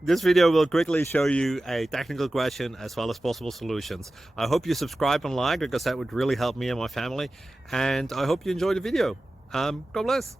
This video will quickly show you a technical question as well as possible solutions. I hope you subscribe and like, because that would really help me and my family. And I hope you enjoy the video. God bless.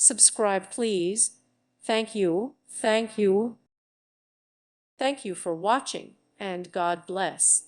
Subscribe, please. Thank you. Thank you. Thank you for watching, and God bless.